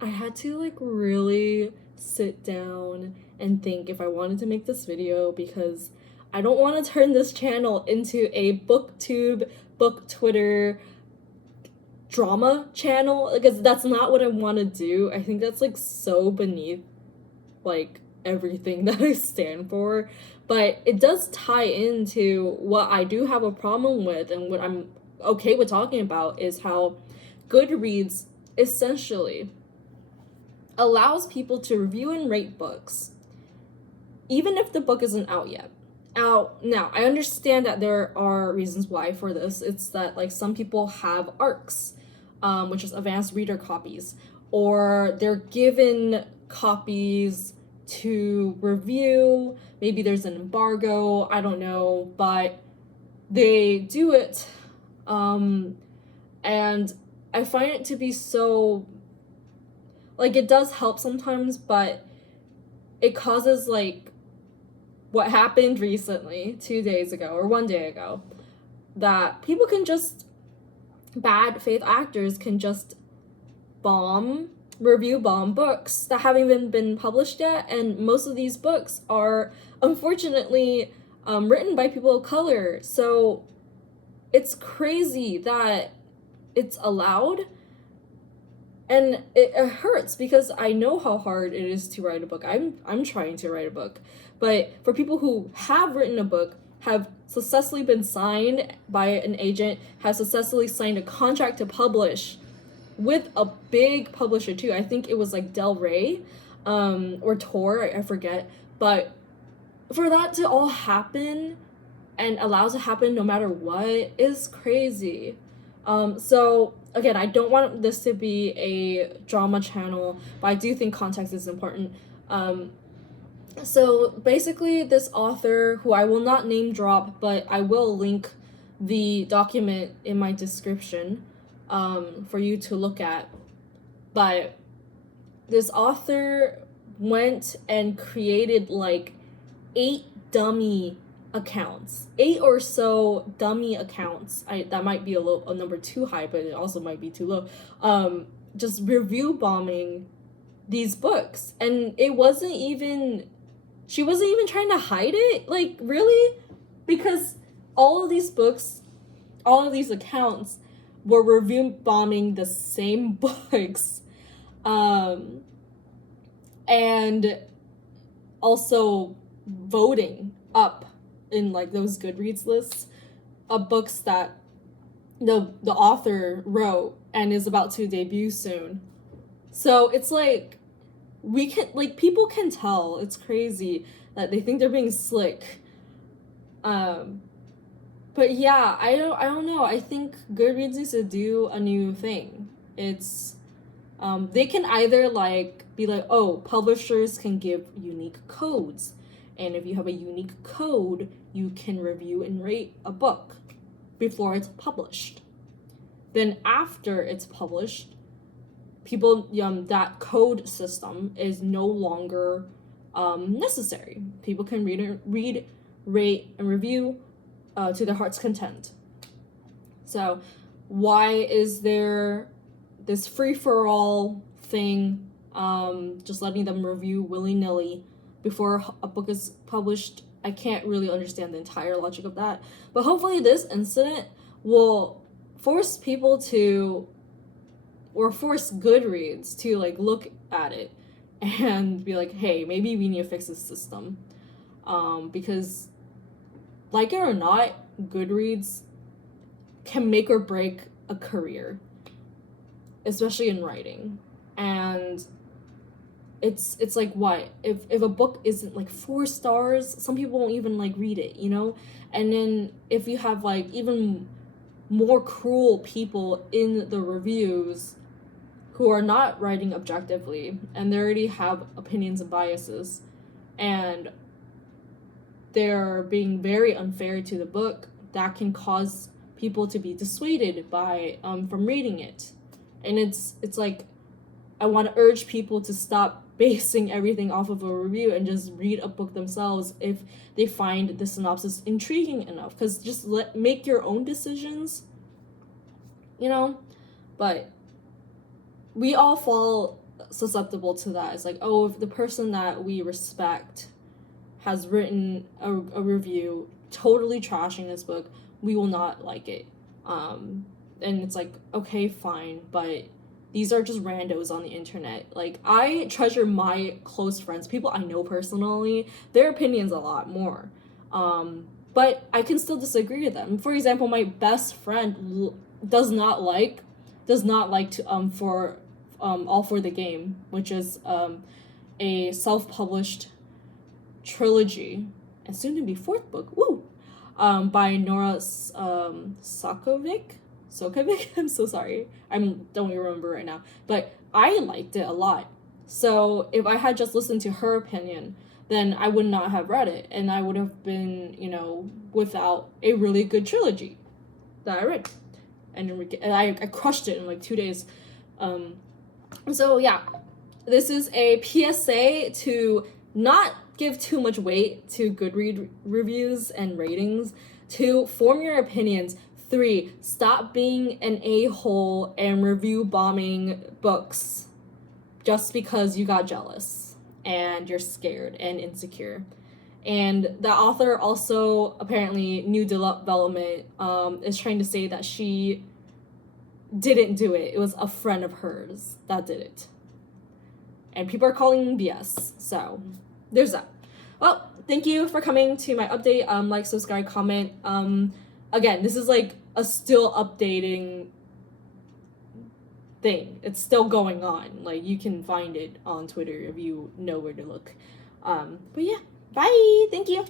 I had to like really sit down and think if I wanted to make this video, because I don't want to turn this channel into a booktube, book Twitter drama channel, because that's not what I want to do. I think that's like so beneath like everything that I stand for. But it does tie into what I do have a problem with, and what I'm okay with talking about is how Goodreads essentially allows people to review and rate books even if the book isn't out yet. Now, I understand that there are reasons why for this. It's that like some people have ARCs, which is advanced reader copies, or they're given copies to review. Maybe there's an embargo, I don't know, but they do it. And I find it to be so, like, it does help sometimes, but it causes like what happened recently, 2 days ago or 1 day ago, that people can just, bad faith actors can just review bomb books that haven't even been published yet. And most of these books are unfortunately written by people of color. So it's crazy that it's allowed. And it hurts because I know how hard it is to write a book. I'm trying to write a book. But for people who have written a book, have successfully been signed by an agent, have successfully signed a contract to publish with a big publisher too. I think it was like Del Rey, or Tor, I forget. But for that to all happen and allow to happen no matter what is crazy. So again, I don't want this to be a drama channel, but I do think context is important. So basically, this author, who I will not name drop, but I will link the document in my description for you to look at. But this author went and created like 8 dummy accounts, 8 or so dummy accounts. That might be a number too high, but it also might be too low. Just review bombing these books, and it wasn't even, she wasn't even trying to hide it, like, really, because all of these books, all of these accounts were review bombing the same books, and also voting up in like those Goodreads lists of books that the author wrote and is about to debut soon. So it's like, we can, like, people can tell, it's crazy that they think they're being slick. But yeah, I don't know. I think Goodreads needs to do a new thing. It's they can either like be like, oh, publishers can give unique codes, and if you have a unique code, you can review and rate a book before it's published. Then after it's published, people, that code system is no longer necessary. People can read, rate, and review to their heart's content. So why is there this free-for-all thing, just letting them review willy-nilly before a book is published? I can't really understand the entire logic of that. But hopefully this incident will force people to, or force Goodreads to like look at it and be like, hey, maybe we need to fix this system. Because like it or not, Goodreads can make or break a career, especially in writing. And it's like, what if a book isn't like 4 stars, some people won't even like read it, you know? And then if you have like even more cruel people in the reviews who are not writing objectively, and they already have opinions and biases, and they're being very unfair to the book, that can cause people to be dissuaded by from reading it. And it's like, I want to urge people to stop basing everything off of a review and just read a book themselves if they find the synopsis intriguing enough, because just make your own decisions, you know? But we all fall susceptible to that. It's like, oh, if the person that we respect has written a review totally trashing this book, we will not like it. And it's like, okay, fine, but these are just randos on the internet. Like, I treasure my close friends, people I know personally, their opinions a lot more. But I can still disagree with them. For example, my best friend does not like to for All for the Game, which is a self-published trilogy and soon to be fourth book, woo, by Nora Sokovic. I'm so sorry. I don't even remember right now, but I liked it a lot. So if I had just listened to her opinion, then I would not have read it, and I would have been, without a really good trilogy that I read, and I crushed it in like 2 days. So yeah, this is a PSA to not give too much weight to Goodreads reviews and ratings. 2, form your opinions. 3, stop being an a-hole and review bombing books just because you got jealous and you're scared and insecure. And the author also, apparently, new development, is trying to say that she didn't do it. It was a friend of hers that did it. And people are calling BS. So there's that. Well, thank you for coming to my update. Like, subscribe, comment. Again, this is like a still updating thing. It's still going on. Like, you can find it on Twitter if you know where to look. But yeah, bye. Thank you.